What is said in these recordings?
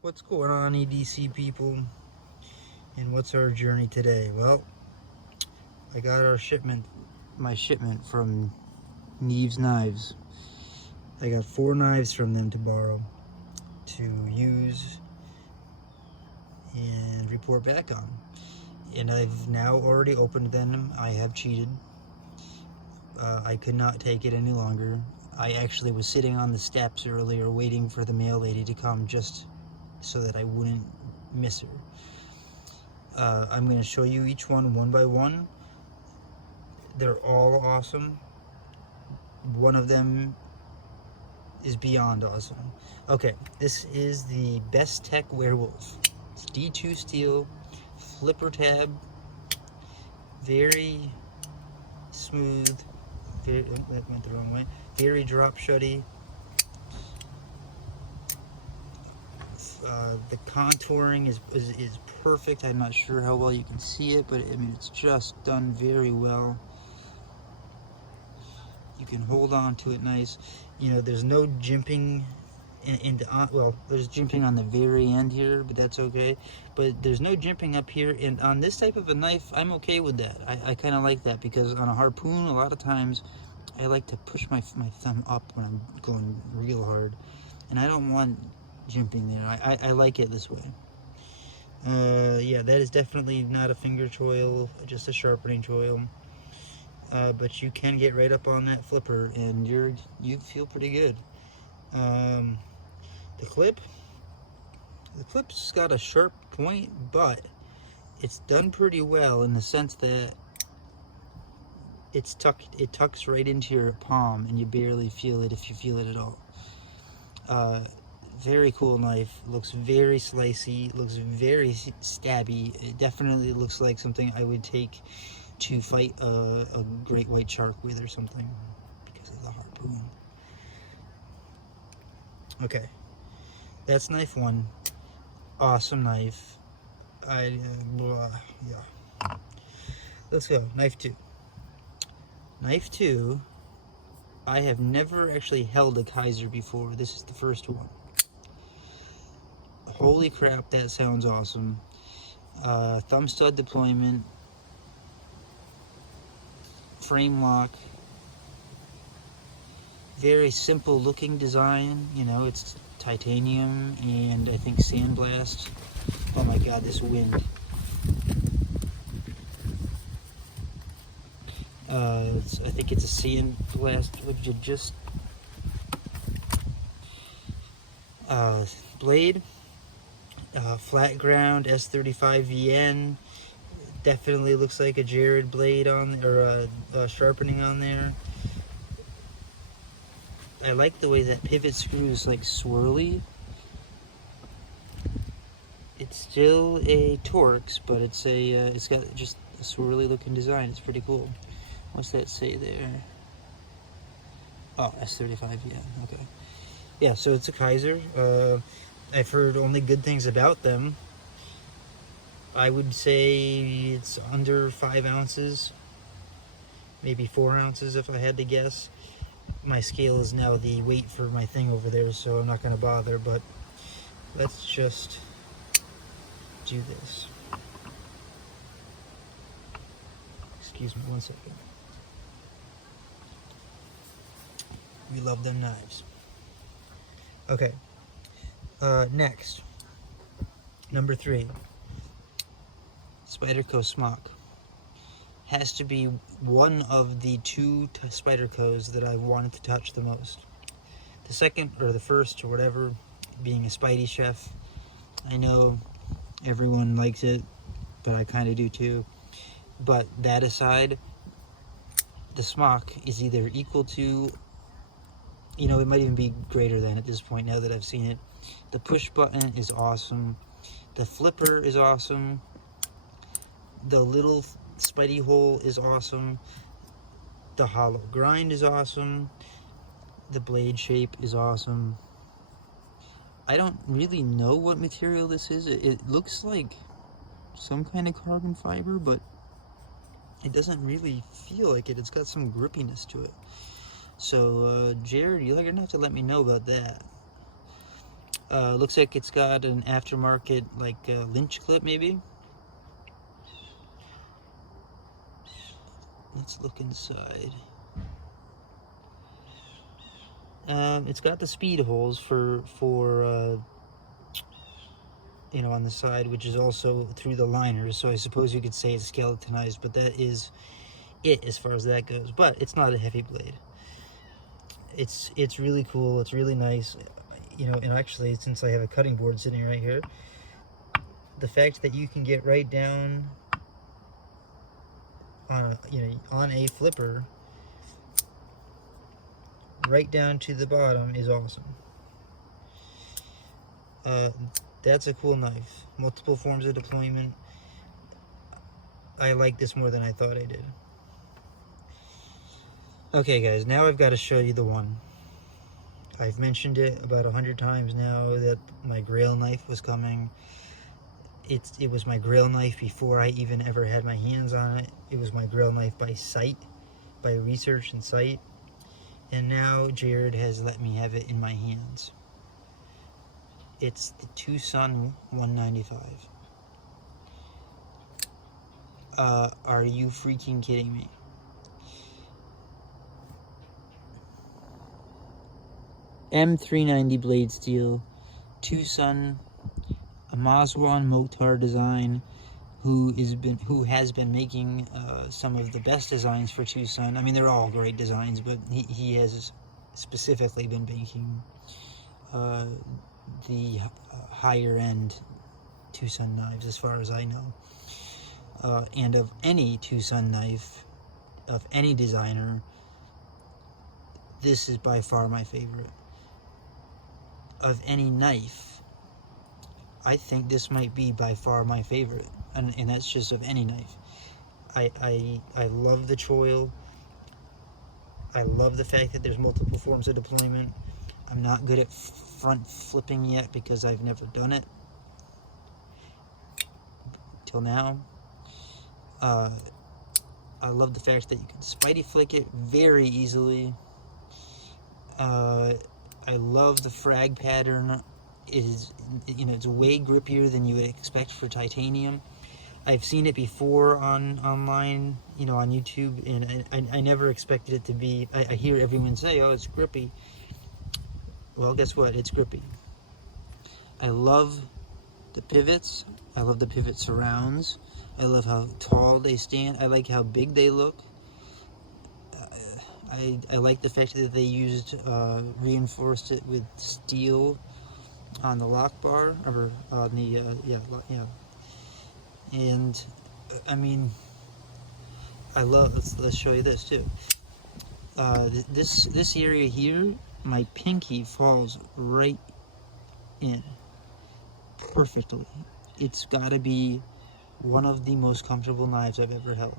What's going on, EDC people? And what's our journey today? Well, I got my shipment from NeevesKnives. I got 4 knives from them to borrow, to use, and report back on. And I've now already opened them. I have cheated. I could not take it any longer. I actually was sitting on the steps earlier waiting for the mail lady to come just so that I wouldn't miss her. I'm going to show you each one by one. They're all awesome. One of them is beyond awesome. Okay, this is the Best Tech Warewolf. It's D2 steel, flipper tab, very smooth, that went the wrong way, very drop shutty. The contouring is perfect. I'm not sure how well you can see it, but I mean, it's just done very well. You can hold on to it nice. You know, there's no jimping well, there's jimping on the very end here, but that's okay. But there's no jimping up here, and on this type of a knife, I'm okay with that. I kind of like that, because on a harpoon, a lot of times, I like to push my thumb up when I'm going real hard, and I don't want jimping there. I like it this way. Yeah, that is definitely not a finger choil, just a sharpening choil. But you can get right up on that flipper, and you feel pretty good. The clip's got a sharp point, but it's done pretty well in the sense that it tucks right into your palm, and you barely feel it, if you feel it at all. Very cool knife. Looks very slicey. Looks very stabby. It definitely looks like something I would take to fight a great white shark with or something, because of the harpoon. Okay, that's knife 1. Awesome knife. Yeah. Let's go. Knife 2. Knife 2, I have never actually held a Kizer before. This is the first one. Holy crap, that sounds awesome. Thumb stud deployment, frame lock, very simple looking design. You know, it's titanium and I think sandblast. Oh my god, this wind. I think it's a sandblast. Would you just blade, flat ground S35 VN. Definitely looks like a Jared blade on, or a sharpening on there. I like the way that pivot screw is like swirly. It's still a Torx, but it's got just a swirly looking design. It's pretty cool. What's that say there? Oh, S35, yeah, okay. Yeah, so it's a Kizer. I've heard only good things about them. I would say it's under 5 ounces, maybe 4 ounces if I had to guess. My scale is now the weight for my thing over there, so I'm not going to bother, but let's just do this. Excuse me 1 second. We love them knives. Okay, next, number 3, Spyderco Smok. Has to be one of the 2 Spydercos that I wanted to touch the most. The second, or the first, or whatever, being a Spidey chef. I know everyone likes it, but I kind of do too. But that aside, the Smok is either equal to, you know, it might even be greater than at this point now that I've seen it. The push button is awesome. The flipper is awesome. The little Spidey hole is awesome. The hollow grind is awesome. The blade shape is awesome. I don't really know what material this is. It looks like some kind of carbon fiber, but it doesn't really feel like it. It's got some grippiness to it. So, Jared, you're gonna have to let me know about that. Looks like it's got an aftermarket, like, lynch clip, maybe. Let's look inside. It's got the speed holes for you know, on the side, which is also through the liners, so I suppose you could say it's skeletonized, but that is it as far as that goes. But it's not a heavy blade. It's really cool. It's really nice, you know. And actually, since I have a cutting board sitting right here, the fact that you can get right down on a, you know, on a flipper, right down to the bottom, is awesome. That's a cool knife. Multiple forms of deployment. I like this more than I thought I did. Okay guys, now I've got to show you the one. I've mentioned it about 100 times now that my Grail knife was coming. It was my Grail knife before I even ever had my hands on it. It was my Grail knife by sight, by research and sight. And now Jared has let me have it in my hands. It's the Tucson 195. Are you freaking kidding me? M390 blade steel, Tucson, a Mazwan Mokhtar design, who has been making some of the best designs for Tucson. I mean, they're all great designs, but he has specifically been making the higher end Tucson knives, as far as I know. And of any Tucson knife, of any designer, this is by far my favorite. Of any knife, I think this might be by far my favorite, and that's just of any knife. I love the choil. I love the fact that there's multiple forms of deployment. I'm not good at front flipping yet because I've never done it till now. I love the fact that you can Spidey flick it very easily. I love the frag pattern. It is, you know, it's way grippier than you would expect for titanium. I've seen it before online, you know, on YouTube, and I never expected it to be. I hear everyone say, "Oh, it's grippy." Well, guess what? It's grippy. I love the pivots. I love the pivot surrounds. I love how tall they stand. I like how big they look. I like the fact that they used reinforced it with steel on the lock bar, or on the yeah. And I mean, I love. Let's show you this too. This area here, my pinky falls right in perfectly. It's got to be one of the most comfortable knives I've ever held.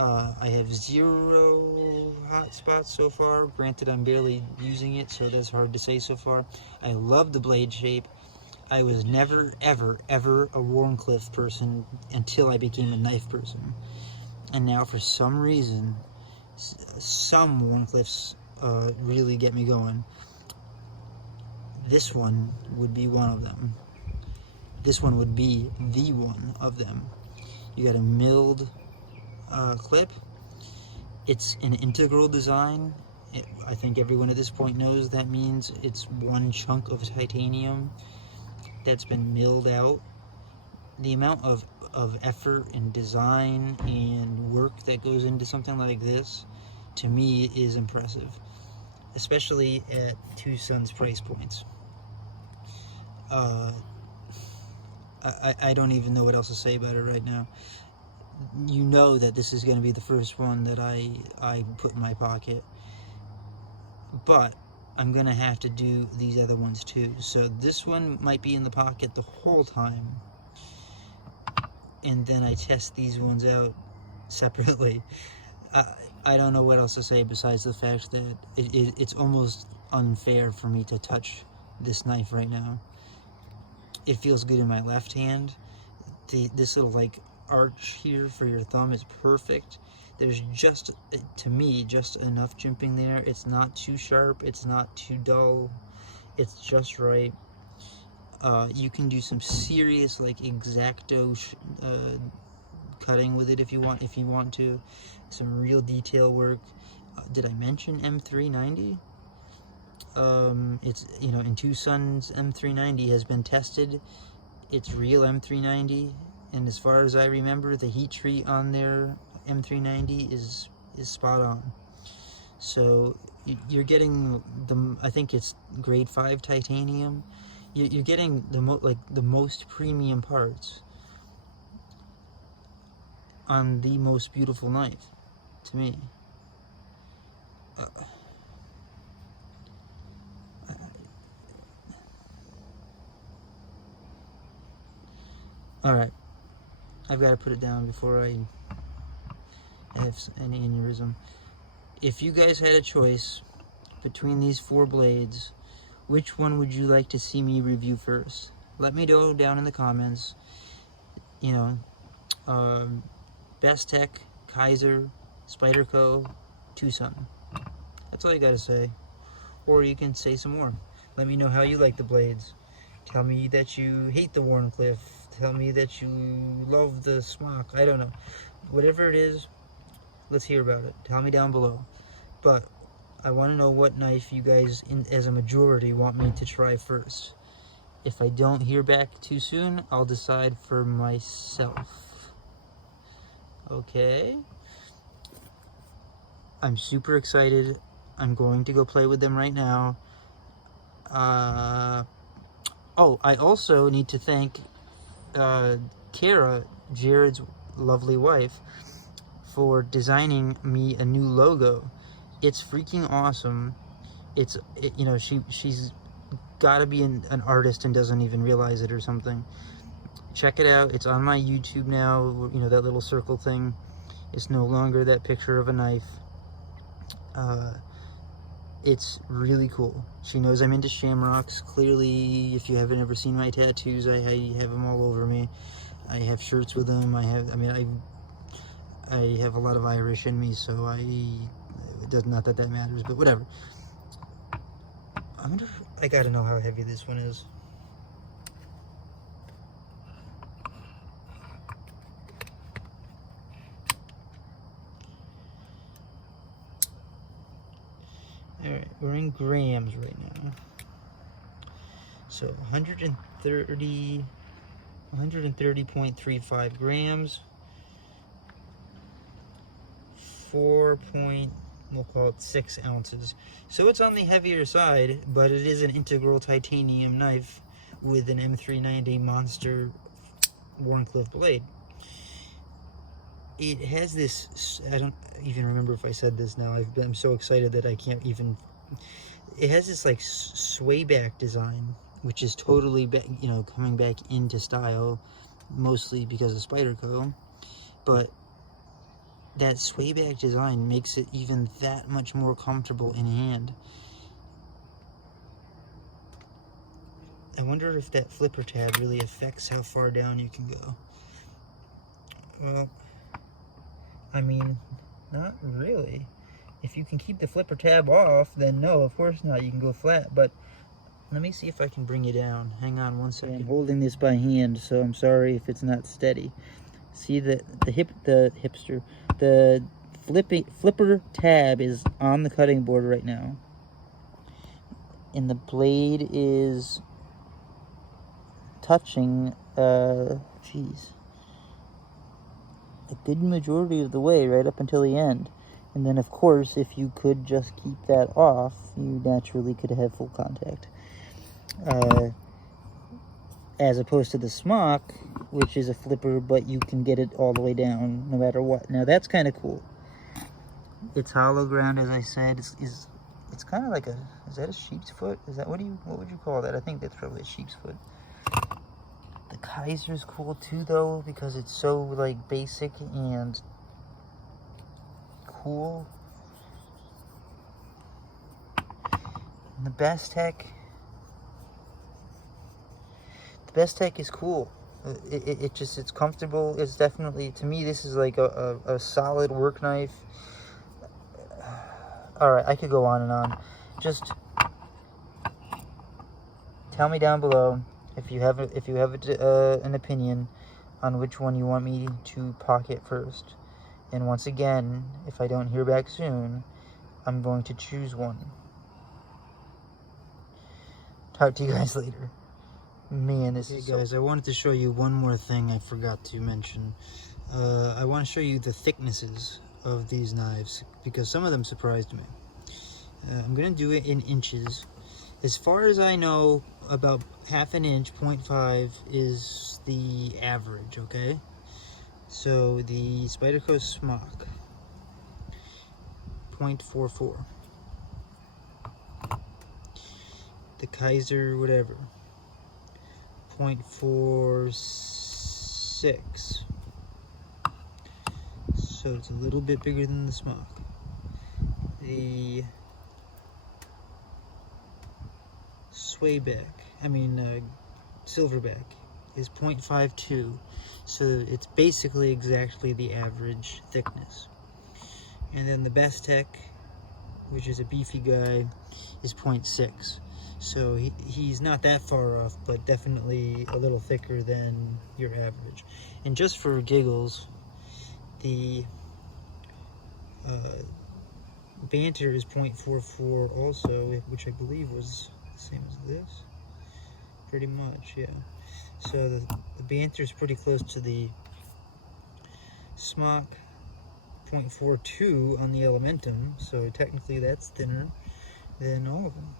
I have 0 hot spots so far. Granted, I'm barely using it, so that's hard to say so far. I love the blade shape. I was never, ever, ever a Warncliffe person until I became a knife person. And now, for some reason, some Warncliffes really get me going. This one would be one of them. This one would be the one of them. You got a milled clip. It's an integral design. I think everyone at this point knows that means it's one chunk of titanium that's been milled out. The amount of effort and design and work that goes into something like this, to me, is impressive, especially at Tucson's price points. I don't even know what else to say about it right now. You know that this is going to be the first one that I put in my pocket, but I'm going to have to do these other ones too. So this one might be in the pocket the whole time, and then I test these ones out separately. I don't know what else to say besides the fact that it's almost unfair for me to touch this knife right now. It feels good in my left hand. This little like arch here for your thumb is perfect. There's just, to me, just enough jimping there. It's not too sharp, it's not too dull. It's just right. You can do some serious like X-Acto cutting with it if you want to. Some real detail work. Did I mention M390? It's, you know, in Tucson's M390 has been tested. It's real M390, and as far as I remember, the heat treat on their M390 is spot on. So you're getting I think it's grade 5 titanium. You're getting the most premium parts on the most beautiful knife, to me. Alright, I've got to put it down before I have any aneurysm. If you guys had a choice between these 4 blades, which one would you like to see me review first? Let me know down in the comments. You know, Bestech, Kizer, Spyderco, Tucson. That's all you gotta say. Or you can say some more. Let me know how you like the blades. Tell me that you hate the Warncliffe. Tell me that you love the Smok. I don't know. Whatever it is, let's hear about it. Tell me down below. But I want to know what knife you guys, as a majority, want me to try first. If I don't hear back too soon, I'll decide for myself. Okay? I'm super excited. I'm going to go play with them right now. Oh, I also need to thank Kara, Jared's lovely wife, for designing me a new logo. It's freaking awesome. You know, she's got to be an artist and doesn't even realize it or something. Check it out. It's on my YouTube now. You know, that little circle thing. It's no longer that picture of a knife. It's really cool. She knows I'm into shamrocks. Clearly, if you haven't ever seen my tattoos, I have them all over me. I have shirts with them. I have a lot of Irish in me, so it does not that matters, but whatever. I gotta know how heavy this one is. Alright, we're in grams right now. So 130.35 grams. We'll call it 6 ounces. So it's on the heavier side, but it is an integral titanium knife with an M390 monster Warncliffe blade. It has this, I don't even remember if I said this now. I'm so excited that I can't even. It has this like sway back design, which is totally, you know, coming back into style, mostly because of Spyderco. But that sway back design makes it even that much more comfortable in hand. I wonder if that flipper tab really affects how far down you can go. Well, I mean, not really. If you can keep the flipper tab off, then no, of course not. You can go flat, but let me see if I can bring you down. Hang on one second. I'm holding this by hand, so I'm sorry if it's not steady. See the flipper tab is on the cutting board right now, and the blade is touching geez, a good majority of the way right up until the end. And then of course, if you could just keep that off, you naturally could have full contact, as opposed to the Smok, which is a flipper, but you can get it all the way down no matter what. Now that's kind of cool. It's hollow ground, as I said. It's kind of like is that a sheep's foot? Is that, what would you call that? I think that's probably a sheep's foot. The Kizer's cool too, though, because it's so like basic and cool. And the Bestech is cool. It's comfortable. It's definitely, to me, this is like a solid work knife. All right, I could go on and on. Just tell me down below if you have an opinion on which one you want me to pocket first. And once again, if I don't hear back soon, I'm going to choose one. Talk to you guys later. Man, this is guys, I wanted to show you one more thing I forgot to mention. I want to show you the thicknesses of these knives because some of them surprised me. I'm going to do it in inches. As far as I know, about half an inch, 0.5 is the average, okay? So the Spyderco Smok, 0.44. The Kizer, whatever, 0.46. So it's a little bit bigger than the Smok. The Silverback is 0.52. So it's basically exactly the average thickness. And then the Best Tech, which is a beefy guy, is 0.6. So he's not that far off, but definitely a little thicker than your average. And just for giggles, the Banter is 0.44 also, which I believe was the same as this. Pretty much, yeah. So the Banter is pretty close to the Smok, 0.42 on the Elementum, so technically that's thinner than all of them.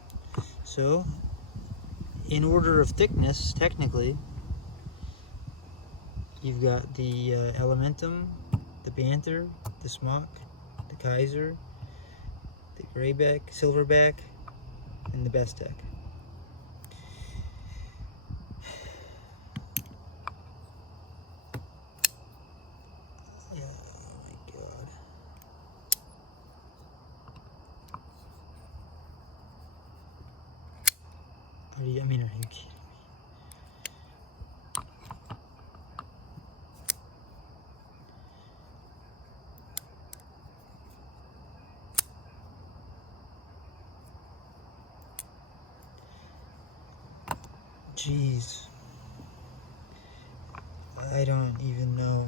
So, in order of thickness, technically, you've got the Elementum, the Banter, the Smok, the Kizer, the Grayback, Silverback, and the Best Tech. Yeah, oh my god. Are you kidding me? Jeez. I don't even know.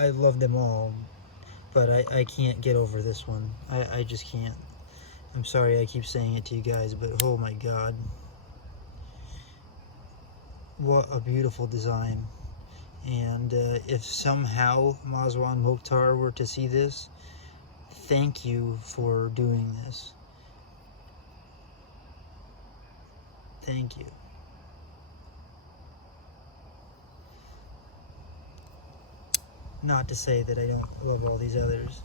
I love them all, but I can't get over this one. I just can't. I'm sorry I keep saying it to you guys, but oh my god. What a beautiful design. And if somehow Mazwan Mokhtar were to see this, thank you for doing this. Thank you. Not to say that I don't love all these others.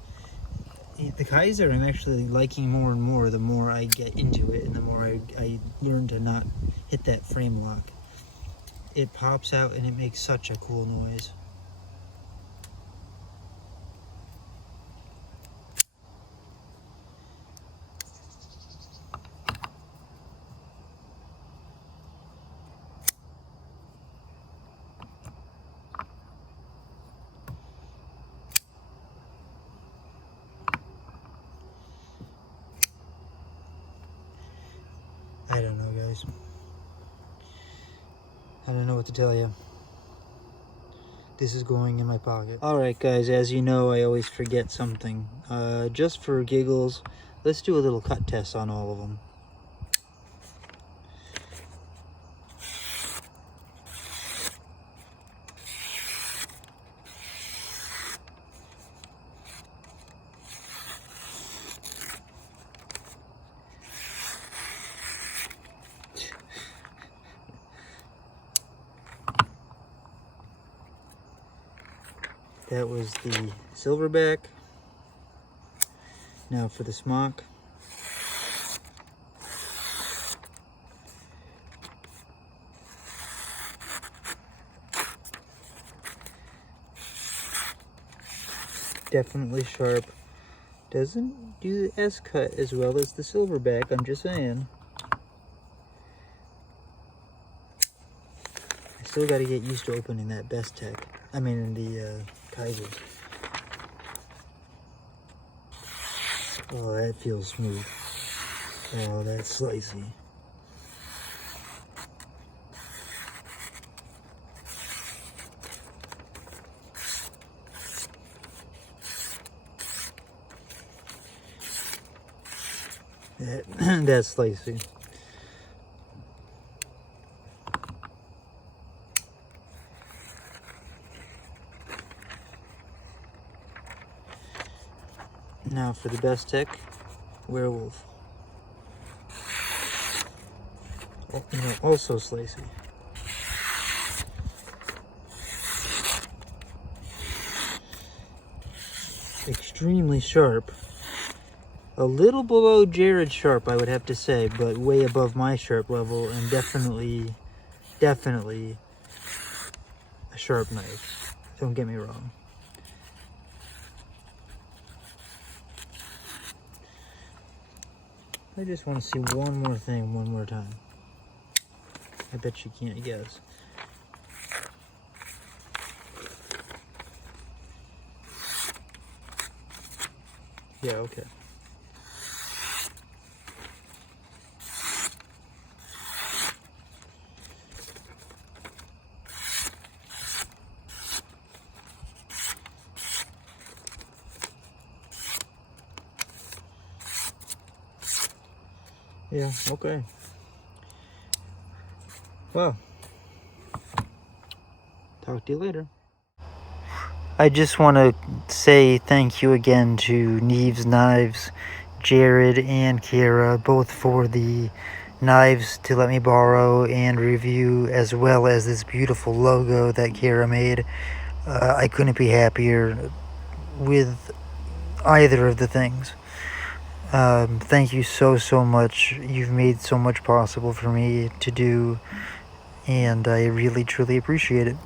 The Kizer I'm actually liking more and more the more I get into it and the more I learn to not hit that frame lock. It pops out and it makes such a cool noise. I don't know, guys. I don't know what to tell you. This is going in my pocket. Alright guys, as you know, I always forget something. Just for giggles, let's do a little cut test on all of them. That was the Silverback. Now for the Smok. Definitely sharp. Doesn't do the S-cut as well as the Silverback, I'm just saying. I still got to get used to opening that Best Tech. I mean, the Kizer. Oh, that feels smooth. Oh, that's slicey. That's slicey. Now for the best tech, Warewolf. Oh, you know, also slicey. Extremely sharp. A little below Jared's sharp, I would have to say, but way above my sharp level, and definitely a sharp knife. Don't get me wrong. I just want to see one more thing one more time. I bet you can't guess. Yeah, okay. Yeah, okay. Well, talk to you later. I just want to say thank you again to NeevesKnives, Jared and Kira, both for the knives to let me borrow and review, as well as this beautiful logo that Kira made. I couldn't be happier with either of the things. Thank you so much. You've made so much possible for me to do, and I really truly appreciate it.